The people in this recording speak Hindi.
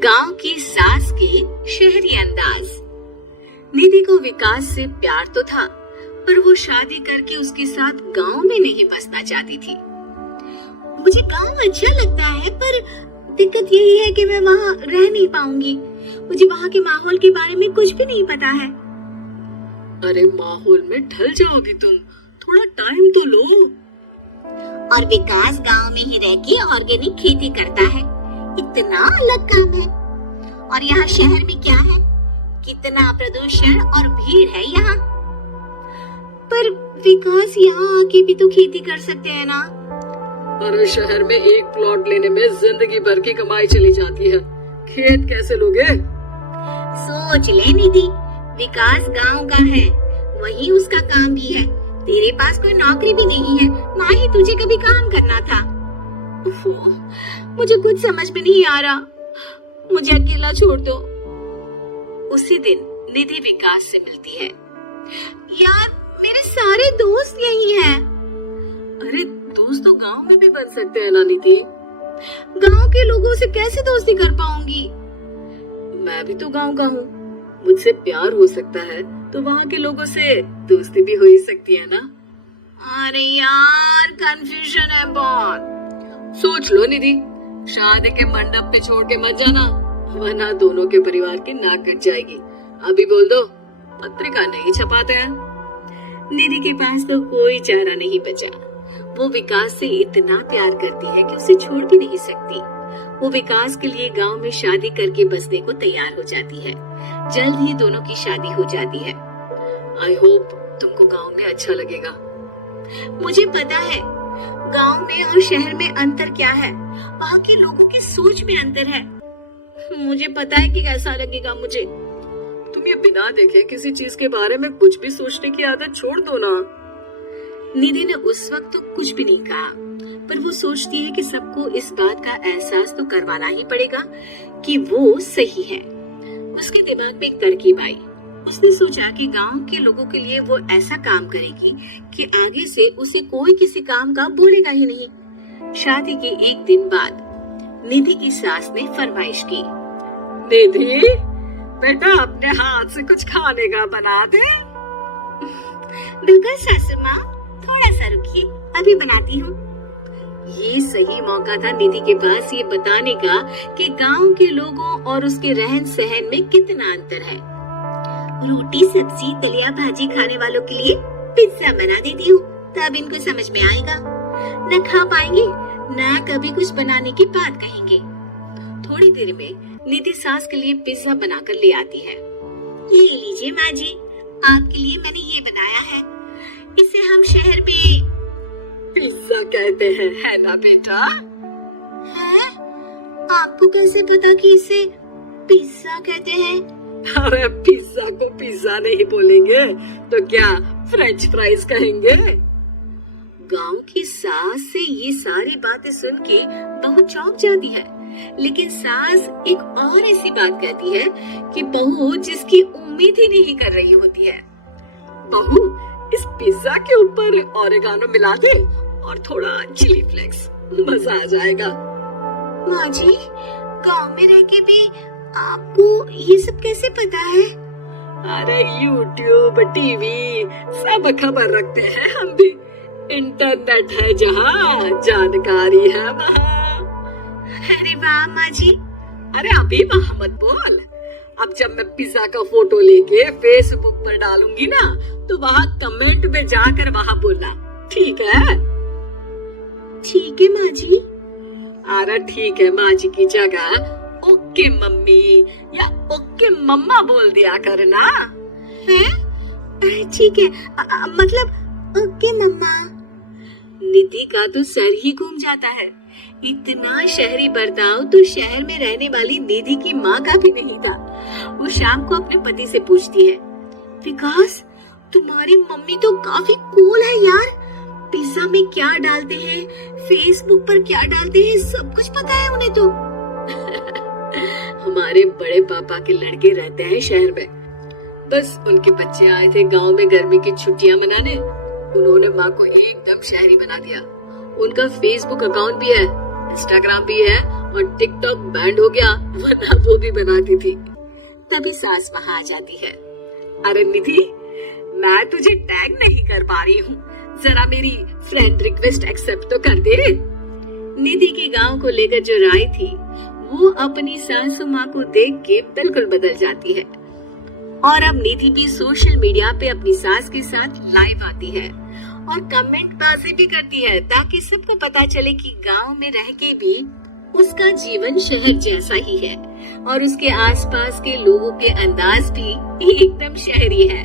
गांव की सास के शहरी अंदाज। निधि को विकास से प्यार तो था, पर वो शादी करके उसके साथ गांव में नहीं बसना चाहती थी। मुझे गांव अच्छा लगता है, पर दिक्कत यही है कि मैं वहाँ रह नहीं पाऊंगी। मुझे वहाँ के माहौल के बारे में कुछ भी नहीं पता है। अरे माहौल में ढल जाओगी तुम, थोड़ा टाइम तो लो। और विकास गांव में ही रह के ऑर्गेनिक खेती करता है, इतना अलग काम है। और यहाँ शहर में क्या है, कितना प्रदूषण और भीड़ है यहाँ। पर विकास यहाँ आके भी तो खेती कर सकते हैं ना। अरे शहर में एक प्लॉट लेने में जिंदगी भर की कमाई चली जाती है, खेत कैसे लोगे? सोच ले निधि, विकास गांव का है, वही उसका काम भी है। तेरे पास कोई नौकरी भी नहीं है, ना ही तुझे कभी काम करना था। मुझे कुछ समझ में नहीं आ रहा, मुझे अकेला छोड़ दो। उसी दिन निधि विकास से मिलती है। यार, मेरे सारे दोस्त यही हैं। अरे दोस्त तो गांव में भी बन सकते हैं ना निधि। गांव के लोगों से कैसे दोस्ती कर पाऊंगी? मैं भी तो गांव का हूँ, मुझसे प्यार हो सकता है तो वहाँ के लोगों से दोस्ती भी हो ही सकती है ना। अरे यार, कंफ्यूजन है बहुत। सोच लो निधि, शादी के मंडप पे छोड़ के मत जाना, वरना दोनों के परिवार की नाक कट जाएगी। अभी बोल दो, पत्रिका नहीं छपाते हैं। निधि के पास तो कोई चारा नहीं बचा। वो विकास से इतना प्यार करती है कि उसे छोड़ भी नहीं सकती। वो विकास के लिए गांव में शादी करके बसने को तैयार हो जाती है। जल्द ही दोनों की शादी हो जाती है। आई होप तुमको गांव में अच्छा लगेगा। मुझे पता है गांव में और शहर में अंतर क्या है, वहाँ के लोगों की सोच में अंतर है। मुझे पता है कि कैसा लगेगा मुझे। तुम ये बिना देखे किसी चीज के बारे में कुछ भी सोचने की आदत छोड़ दो ना। निधि ने उस वक्त तो कुछ भी नहीं कहा, पर वो सोचती है कि सबको इस बात का एहसास तो करवाना ही पड़ेगा कि वो सही है। उसके दिमाग में एक तरकीब आई। उसने सोचा कि गांव के लोगों के लिए वो ऐसा काम करेगी कि आगे से उसे कोई किसी काम का बोलेगा ही नहीं। शादी के एक दिन बाद निधि की सास ने फरमाइश की। निधि बेटा, अपने हाथ से कुछ खाने का बना दे। बिल्कुल सासू माँ, थोड़ा सा रुकिए, अभी बनाती हूँ। ये सही मौका था निधि के पास ये बताने का कि गांव के लोगों और उसके रहन सहन में कितना अंतर है। रोटी सब्जी दलिया भाजी खाने वालों के लिए पिज्जा बना देती हूँ, तब इनको समझ में आएगा। न खा पाएंगे, न कभी कुछ बनाने की बात कहेंगे। थोड़ी देर में निधि सास के लिए पिज्जा बनाकर ले आती है। ये लीजिए माँ जी, आपके लिए मैंने ये बनाया है। इसे हम शहर में पिज्जा कहते हैं, है ना बेटा? है? आपको कैसे पता कि इसे पिज्जा कहते हैं? अरे पिज्जा को पिज्जा नहीं बोलेंगे तो क्या फ्रेंच फ्राइज कहेंगे? गांव की सास से ये सारी बातें सुन के बहू चौंक जाती है, लेकिन सास एक और ऐसी बात कहती है कि बहू जिसकी उम्मीद ही नहीं कर रही होती है। बहू, इस पिज्जा के ऊपर ओरेगानो मिला दे और थोड़ा चिली फ्लेक्स, मजा आ जाएगा। माँ जी, गांव में रह के भी आपको ये सब कैसे पता है? अरे यूट्यूब, टीवी सब खबर रखते हैं हम भी। इंटरनेट है जहाँ, जानकारी है वहाँ। अरे वाह माँ जी। अरे अभी वहाँ मत बोल, अब जब मैं पिज्जा का फोटो लेके फेसबुक पर डालूंगी ना, तो वहाँ कमेंट में जाकर वहाँ बोलना, ठीक है? ठीक है माँ जी। अरे ठीक है माँ जी की जगह ओके मम्मी या ओके मम्मा बोल दिया करना। है? ठीक है, मतलब ओके मम्मा। निधि का तो सर ही घूम जाता है। इतना शहरी बर्ताव तो शहर में रहने वाली निधि की माँ का भी नहीं था। वो शाम को अपने पति से पूछती है, विकास, तुम्हारी मम्मी तो काफी कूल है यार। पिज्जा में क्या डालते हैं, फेसबुक पर क्या डालते हैं, सब कुछ पता है उन्हें तो। हमारे बड़े पापा के लड़के रहते हैं शहर में, बस उनके बच्चे आए थे गांव में गर्मी की छुट्टियां मनाने। उन्होंने माँ को एकदम शहरी बना दिया। उनका फेसबुक अकाउंट भी है, इंस्टाग्राम भी है और टिकटॉक बैंड हो गया, वरना वो भी बनाती थी। तभी सास वहाँ आ जाती है। अरे निधि, मैं तुझे टैग नहीं कर पा रही हूँ, जरा मेरी फ्रेंड रिक्वेस्ट एक्सेप्ट तो कर दे। निधि की गांव को लेकर जो राय थी वो अपनी सासू माँ को देख के बिल्कुल बदल जाती है और अब निधि भी सोशल मीडिया पे अपनी सास के साथ लाइव आती है और कमेंट बाजी भी करती है ताकि सबको पता चले कि गांव में रह के भी उसका जीवन शहर जैसा ही है और उसके आसपास के लोगों के अंदाज भी एकदम शहरी है।